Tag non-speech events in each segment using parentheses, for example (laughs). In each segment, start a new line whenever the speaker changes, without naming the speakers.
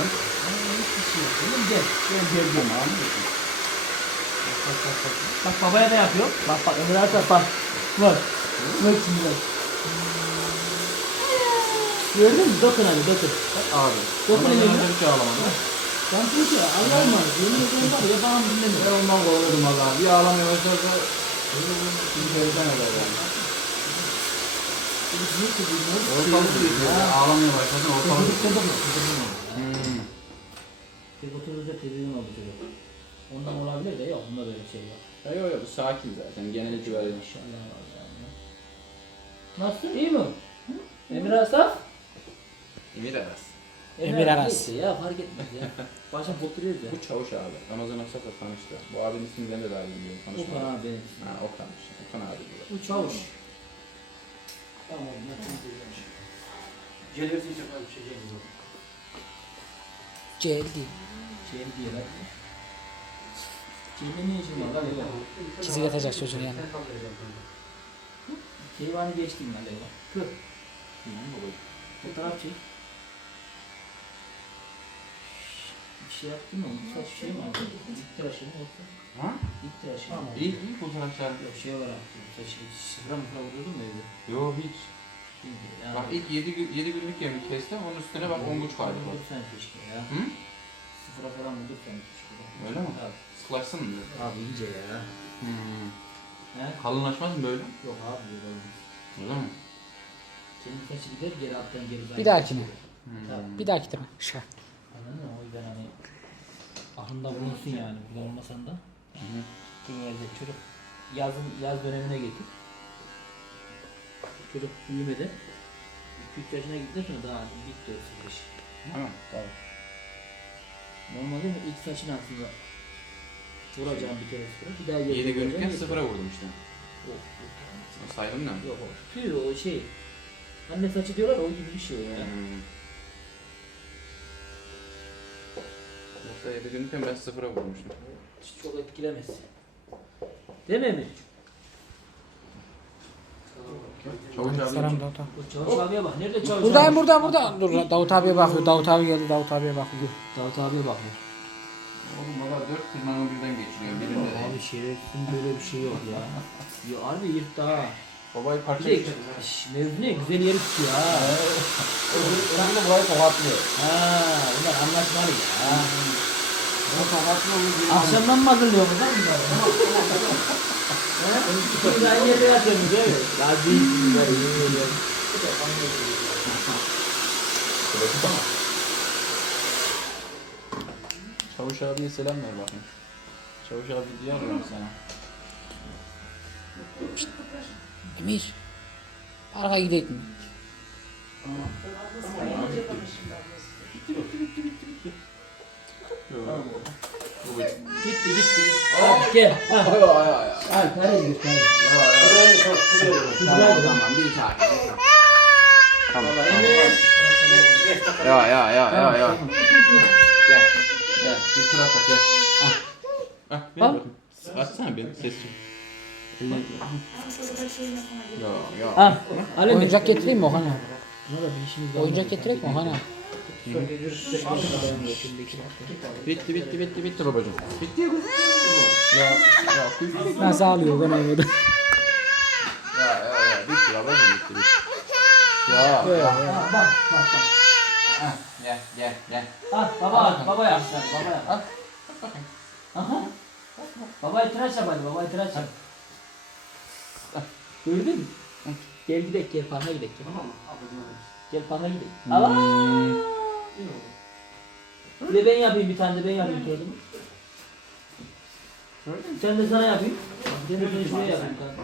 Hiçbir şey. Oğlum Gel. Gel gel gel.
Tamam.
Bak babaya da yapıyor. Bak bak Ömer Arslan bak. Bak. Bak şimdi bak. Gördün mü? Dokun hadi dokun.
Abi.
Dokun
Ondan
elini.
önce bir şey ağlamadı.
Ben çünkü Allah'ım var. Yemin ederim var ya
Ben
dinlemiyor.
ondan korkuyordum valla. Bir ağlamaya başlarsa şimdi perişan eder yani. Ortalık. Ağlamaya başladın ortalık büyütüyor.
Bir oturunca televizyon oldu çocuk. Ondan olabilir de yok. Bunda böyle bir şey yok.
Ya yok yok sakin zaten. Genel itibariyle.
İnşallah var yani. Nasıl? İyi mi? Hı? Emir Asaf?
Emir Aras.
Emir Aras.
neyse Ya fark etmez ya. (laughs) Başım potturuyoruz ya.
Bu Çavuş abi. Ramazan Aksak'la tanıştı. Bu abinin ismini ben de dahil biliyorum.
Okan
Tanışmadım.
abi benim.
Ha Okan işte. Okan abi diyor.
Bu çavuş. Tamam. Gelirse çok az bir şey gelmiyor.
Geldi.
Diyorlar. Şeyde ne işin var lan Leyla?
Çizik atacak çocuğun yanına.
Keyvanı geçtim ben Leyla. Kır. Fotoğraf çek. Bir şey yaptın mı? Saç şey mi aldın? İlk tıraşı mı yoksa?
Ha?
İlk tıraşı mı?
İyi iyi fotoğraflar.
Yok şey olarak saçı sıfıra mı vuruyordun mu evde?
Yok hiç. Bak ilk 7, 7 günlük yemek kestim. Onun üstüne bak 10 buçuk aylık.
Vursan keşke ya.
Hı?
Sıfıra falan vurdursan keşke.
Öyle mi?
Abi,
Sıklaşsın mı?
abi iyice ya.
Hmm.
He?
Kalınlaşmaz mı böyle?
Yok abi böyle olmaz.
Öyle mi?
Senin saçı gider geri alttan geri
Bir dahakine.
Hmm.
Bir dahaki mi? Şu.
Anladın mı? O yüzden hani aklında bulunsun yani burada olmasan da.
Hı hı.
Gittiğin yerde çocuk yazın yaz dönemine getir. Çocuk büyümede 2-3 yaşına gittikten sonra daha dik dönsün iş.
Tamam. Tamam.
Normalde ilk saçın aslında vuracağım bir kere sıfıra bir daha yerine
7 günlükken
vuracağım,
sıfıra vurdum işte.
Yok.
O sayılır mı?
Yok o tüy o şey. Anne saçı diyorlar o gibi bir şey yani.
Hmm. Yoksa 7 günlükken ben sıfıra vurmuştum.
Hiç çok etkilemez. Değil mi Emir?
Çavuş abi.
Selam Davut abi.
Çavuş abiye bak. Nerede Çavuş
Buradayım
abi?
burada burada. Dur Davut abiye bakıyor. Davut abi geldi. Davut abiye bakıyor.
Davut abiye bakıyor.
Oğlum valla 4 tırnağımı birden geçiriyor. Birinde de.
Abi şerefsin böyle bir şey yok ya. ya harbi yırt daha.
Babayı
Bir
parça
de
geçirdi.
şş, mevzu ne güzel yeri tutuyor ha.
Öbürü de babayı tokatlıyor.
Ha bunlar anlaşmalı ya.
O tokatlıyor.
Akşamdan mı hazırlıyor bunlar bunlar? Aynı yerde yatıyorsunuz değil mi? Ya değilsiniz ya yemin ediyorum.
Çavuş abiye selam ver bakayım. Çavuş abi diyor mu sana?
Emir. Parka gidelim.
Bu bir-
Gitti gitti gitti. Hadi gel. Ha.
Ay ay ay.
Al karayı git karayı.
Tamam tamam bir sakin. Tamam tamam. Ya ya ya ya ya. Gel. Gel. Bir tur at gel. Ah. Ah.
Al.
bakayım. Açsana beni sesini. Ya ya.
Emir.
Oyuncak getireyim mi
var.
Oyuncak getirek mi Okan abi?
Bitti bitti bitti bitti babacığım. Bitti. Ya ya kuyruk.
Nasıl ağlıyor ben anladım.
Ya ya ya bitti babacığım bitti bitti. Ya ya.
Bak bak bak.
Ah, Gel gel gel.
Al baba. Baba yap sen. Baba yap. Aha. Baba tıraş yap hadi. Baba tıraş yap. Gördün mü? Gel gidelim gel parka gidelim. Gel. Gel parka gidelim. Allah. Bir de ben yapayım bir tane de ben yapayım gördün mü? Sen de sana yapayım. Bir de ben şuraya yapayım kanka.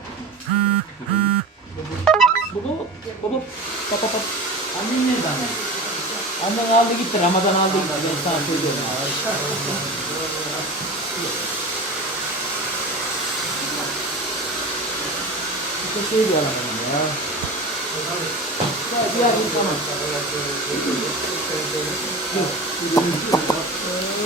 Baba, baba, baba, baba. Annen nerede annen? Annen aldı gitti, Ramazan aldı gitti. Ben sana söylüyorum. İşte şey diyorlar ya. Tamam. Dur.